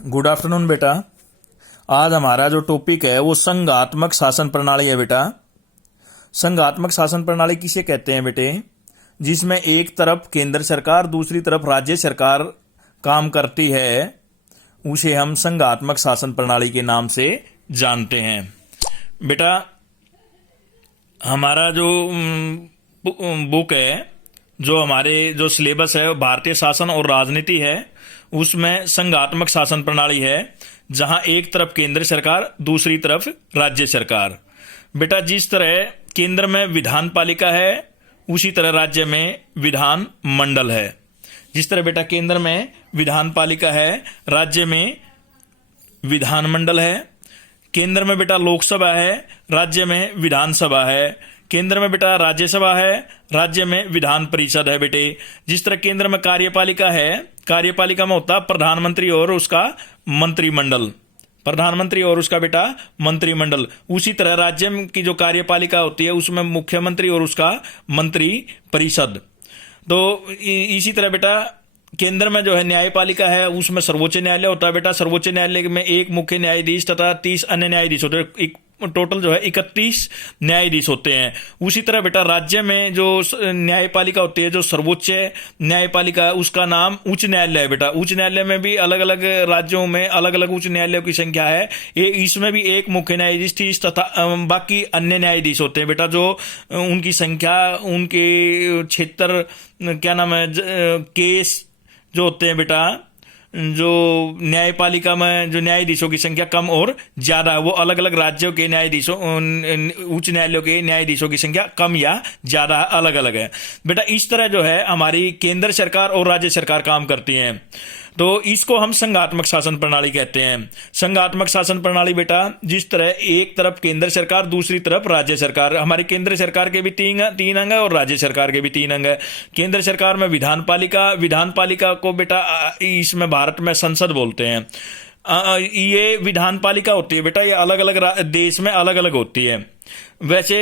Good afternoon बेटा। आज हमारा जो टॉपिक है वो संघात्मक शासन प्रणाली है बेटा। संघात्मक शासन प्रणाली किसे कहते हैं बेटे? जिसमें एक तरफ केंद्र सरकार दूसरी तरफ राज्य सरकार काम करती है, उसे हम संघात्मक शासन प्रणाली के नाम से जानते हैं। बेटा हमारा जो बुक है, जो हमारे जो सिलेबस है, भारतीय शासन और राजनीति है, उसमें संघात्मक शासन प्रणाली है, जहां एक तरफ केंद्र सरकार दूसरी तरफ राज्य सरकार। बेटा जिस तरह केंद्र में विधान पालिका है उसी तरह राज्य में विधान मंडल है। जिस तरह बेटा केंद्र में विधान पालिका है, राज्य में विधान मंडल है। केंद्र में बेटा लोकसभा है, राज्य में विधानसभा है। केंद्र में बेटा राज्यसभा है, राज्य में विधान परिषद है बेटे। जिस तरह केंद्र में कार्यपालिका है, कार्यपालिका में होता प्रधानमंत्री और उसका मंत्रिमंडल, प्रधानमंत्री और उसका बेटा मंत्रिमंडल। उसी तरह राज्य की जो कार्यपालिका होती है उसमें मुख्यमंत्री और उसका मंत्री परिषद। तो इसी तरह बेटा केंद्र में जो है न्यायपालिका है, उसमें सर्वोच्च न्यायालय होता है बेटा। सर्वोच्च न्यायालय में एक मुख्य न्यायाधीश तथा 30 अन्य न्यायाधीश होते हैं। टोटल जो है 31 न्यायाधीश होते हैं। उसी तरह बेटा राज्य में जो न्यायपालिका होती है, जो सर्वोच्च न्यायपालिका है, उसका नाम उच्च न्यायालय है बेटा। उच्च न्यायालय में भी अलग अलग राज्यों में अलग अलग उच्च न्यायालयों की संख्या है। इसमें भी एक मुख्य न्यायाधीश 30 तथा बाकी अन्य न्यायाधीश होते हैं बेटा, जो उनकी संख्या, उनके क्षेत्र, क्या नाम है, केस जो होते हैं बेटा, जो न्यायपालिका में जो न्यायाधीशों की संख्या कम और ज्यादा है, वो अलग अलग राज्यों के न्यायाधीशों, उच्च न्यायालयों के न्यायाधीशों की संख्या कम या ज्यादा अलग अलग है बेटा। इस तरह जो है हमारी केंद्र सरकार और राज्य सरकार काम करती हैं, तो इसको हम संघात्मक शासन प्रणाली कहते हैं। संघात्मक शासन प्रणाली बेटा जिस तरह एक तरफ केंद्र सरकार दूसरी तरफ राज्य सरकार। हमारी केंद्र सरकार के भी तीन अंग है और राज्य सरकार के भी 3 अंग है। केंद्र सरकार में विधान पालिका, विधान पालिका को बेटा इसमें भारत में संसद बोलते हैं। ये विधान पालिका होती है बेटा, ये अलग अलग देश में अलग अलग होती है। वैसे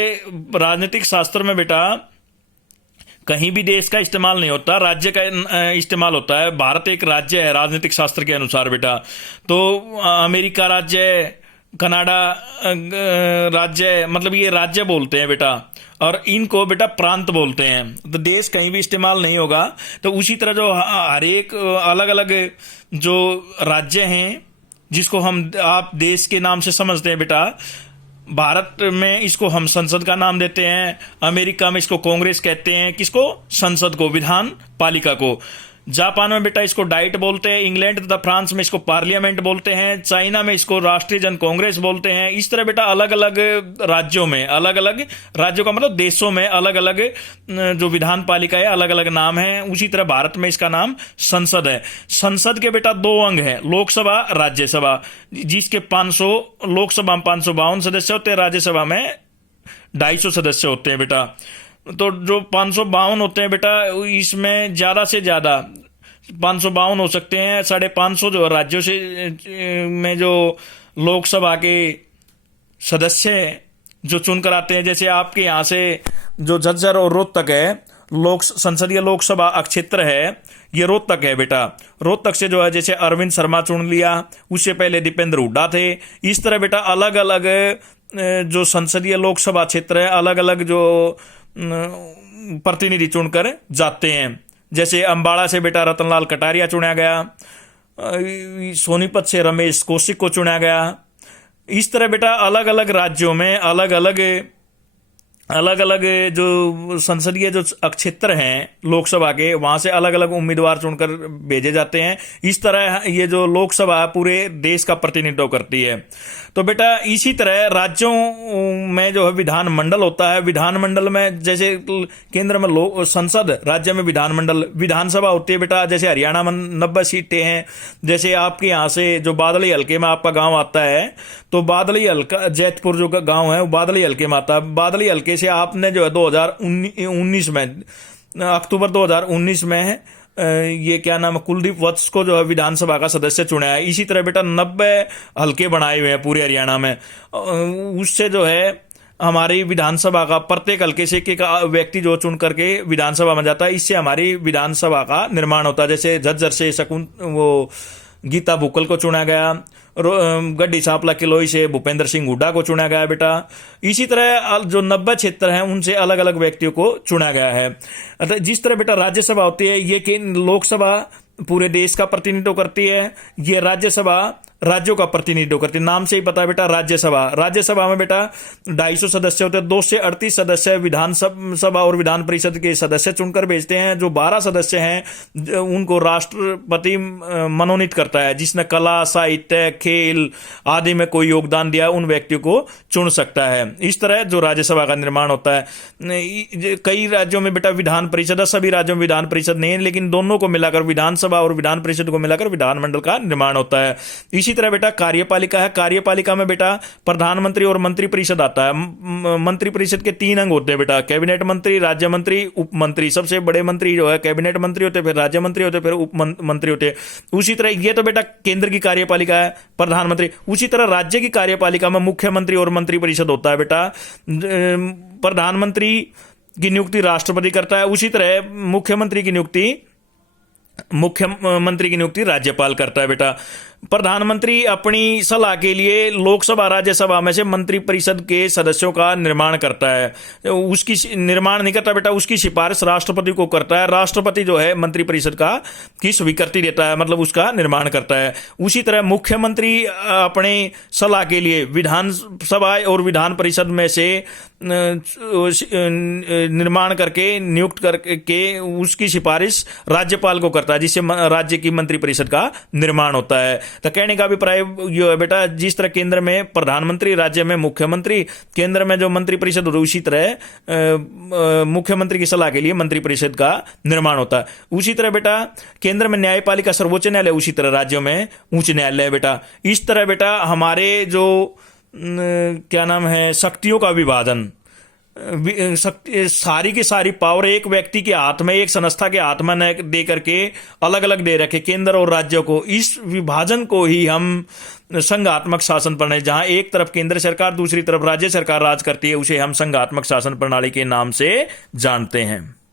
राजनीतिक शास्त्र में बेटा कहीं भी देश का इस्तेमाल नहीं होता, राज्य का इस्तेमाल होता है। भारत एक राज्य है राजनीतिक शास्त्र के अनुसार बेटा। तो अमेरिका राज्य, कनाडा राज्य, मतलब ये राज्य बोलते हैं बेटा, और इनको बेटा प्रांत बोलते हैं। तो देश कहीं भी इस्तेमाल नहीं होगा। तो उसी तरह जो हर एक अलग अलग जो राज्य हैं, जिसको हम आप देश के नाम से समझते हैं बेटा, भारत में इसको हम संसद का नाम देते हैं, अमेरिका में इसको कांग्रेस कहते हैं, किसको? संसद को, विधान पालिका को। जापान में बेटा इसको डाइट बोलते हैं, इंग्लैंड तथा फ्रांस में इसको पार्लियामेंट बोलते हैं, चाइना में इसको राष्ट्रीय जन कांग्रेस बोलते हैं। इस तरह बेटा अलग अलग राज्यों में, अलग अलग राज्यों का मतलब देशों में अलग अलग जो विधान पालिका है, अलग अलग नाम है। उसी तरह भारत में इसका नाम संसद है। संसद के बेटा 2 अंग हैं, लोकसभा, राज्यसभा, जिसके 500, लोकसभा में 552 सदस्य होते हैं, राज्यसभा में 250 सदस्य होते हैं बेटा। तो जो 552 होते हैं बेटा, इसमें ज्यादा से ज्यादा 552 हो सकते हैं। 550 जो राज्यों से में जो लोकसभा के सदस्य जो चुनकर आते हैं, जैसे आपके यहाँ से जो झज्जर और रोहतक है, संसदीय लोकसभा क्षेत्र है, ये रोहतक है बेटा। रोहतक से जो है जैसे अरविंद शर्मा चुन लिया, उससे पहले दीपेंद्र हुड्डा थे। इस तरह बेटा अलग अलग जो संसदीय लोकसभा क्षेत्र है, अलग अलग जो प्रतिनिधि चुनकर जाते हैं। जैसे अंबाला से बेटा रतनलाल कटारिया चुना गया, सोनीपत से रमेश कौशिक को चुना गया। इस तरह बेटा अलग अलग राज्यों में अलग अलग जो संसदीय जो क्षेत्र हैं लोकसभा के, वहां से अलग अलग उम्मीदवार चुनकर भेजे जाते हैं। इस तरह ये जो लोकसभा पूरे देश का प्रतिनिधित्व करती है। तो बेटा इसी तरह राज्यों में जो है विधानमंडल होता है। विधानमंडल में जैसे केंद्र में संसद, राज्य में विधानमंडल, विधानसभा होती है बेटा। जैसे हरियाणा में 90 सीटें हैं। जैसे आपके यहाँ से जो बादली हल्के में आपका गांव आता है, तो बादली हल्का, जैतपुर जो गांव है वो बादली हल्के में आता है। बादली हल्के से आपने जो है 2019 में, अक्टूबर 2019 में ये क्या नाम है, कुलदीप वत्स को जो है विधानसभा का सदस्य चुना है। इसी तरह बेटा 90 हल्के बनाए हुए हैं पूरे हरियाणा में। उससे जो है हमारी विधानसभा का प्रत्येक हल्के से एक व्यक्ति जो चुन करके विधानसभा में जाता है, इससे हमारी विधानसभा का निर्माण होता है। जैसे झज्जर से गीता बुक्कल को चुना गया। गड्डी सांपला किलोई से भूपेंद्र सिंह हुड्डा को चुना गया बेटा। इसी तरह जो 90 क्षेत्र हैं उनसे अलग अलग व्यक्तियों को चुना गया है। अतः जिस तरह बेटा राज्यसभा होती है, ये लोकसभा पूरे देश का प्रतिनिधित्व करती है, ये राज्यसभा राज्यों का प्रतिनिधित्व करती है। नाम से ही पता है बेटा, राज्यसभा में बेटा 250 सदस्य होते हैं। 2 से 38 सदस्य विधानसभा और विधान परिषद के सदस्य चुनकर भेजते हैं। जो 12 सदस्य हैं उनको राष्ट्रपति मनोनीत करता है। जिसने कला, साहित्य, खेल आदि में कोई योगदान दिया उन व्यक्तियों को चुन सकता है। इस तरह जो राज्यसभा का निर्माण होता है। कई राज्यों में बेटा विधान परिषद, सभी राज्यों में विधान परिषद नहीं है, लेकिन दोनों को मिलाकर विधानसभा और विधान परिषद को मिलाकर विधानमंडल का निर्माण होता है। इसी तरह बेटा कार्यपालिका है। कार्यपालिका में बेटा प्रधानमंत्री और मंत्री परिषद आता है। मंत्री परिषद के 3 अंग होते हैं बेटा, कैबिनेट मंत्री, राज्य मंत्री, उप मंत्री। सबसे बड़े मंत्री जो है कैबिनेट मंत्री होते हैं, फिर राज्य मंत्री होते हैं, फिर उप मंत्री होते हैं। उसी तरह ये तो बेटा केंद्र की कार्यपालिका है, प्रधानमंत्री। उसी तरह राज्य की कार्यपालिका में मुख्यमंत्री और मंत्री परिषद होता है बेटा। प्रधानमंत्री की नियुक्ति राष्ट्रपति करता है। उसी तरह मुख्यमंत्री की नियुक्ति राज्यपाल करता है बेटा। प्रधानमंत्री अपनी सलाह के लिए लोकसभा राज्यसभा में से मंत्री परिषद के सदस्यों का निर्माण करता है। उसकी निर्माण नहीं करता बेटा, उसकी सिफारिश राष्ट्रपति को करता है। राष्ट्रपति जो है मंत्री परिषद की स्वीकृति देता है, मतलब उसका निर्माण करता है। उसी तरह मुख्यमंत्री अपने सलाह के लिए विधानसभा और विधान परिषद में से निर्माण करके नियुक्त करके उसकी सिफारिश राज्यपाल को करता है, जिससे राज्य की मंत्री परिषद का निर्माण होता है। तो कहने का अभिप्राय ये है बेटा, जिस तरह केंद्र में प्रधानमंत्री, राज्य में मुख्यमंत्री, केंद्र में जो मंत्री परिषद होती है, उसी तरह मुख्यमंत्री की सलाह के लिए मंत्री परिषद का निर्माण होता है। उसी तरह बेटा केंद्र में न्यायपालिका सर्वोच्च न्यायालय, उसी तरह राज्यों में उच्च न्यायालय है बेटा। इस तरह बेटा हमारे जो क्या नाम है शक्तियों का विभाजन, सारी की सारी पावर एक व्यक्ति के हाथ में, एक संस्था के हाथ में न दे करके अलग अलग दे रखे केंद्र और राज्यों को। इस विभाजन को ही हम संघात्मक शासन प्रणाली, जहां एक तरफ केंद्र सरकार दूसरी तरफ राज्य सरकार राज करती है, उसे हम संघात्मक शासन प्रणाली के नाम से जानते हैं।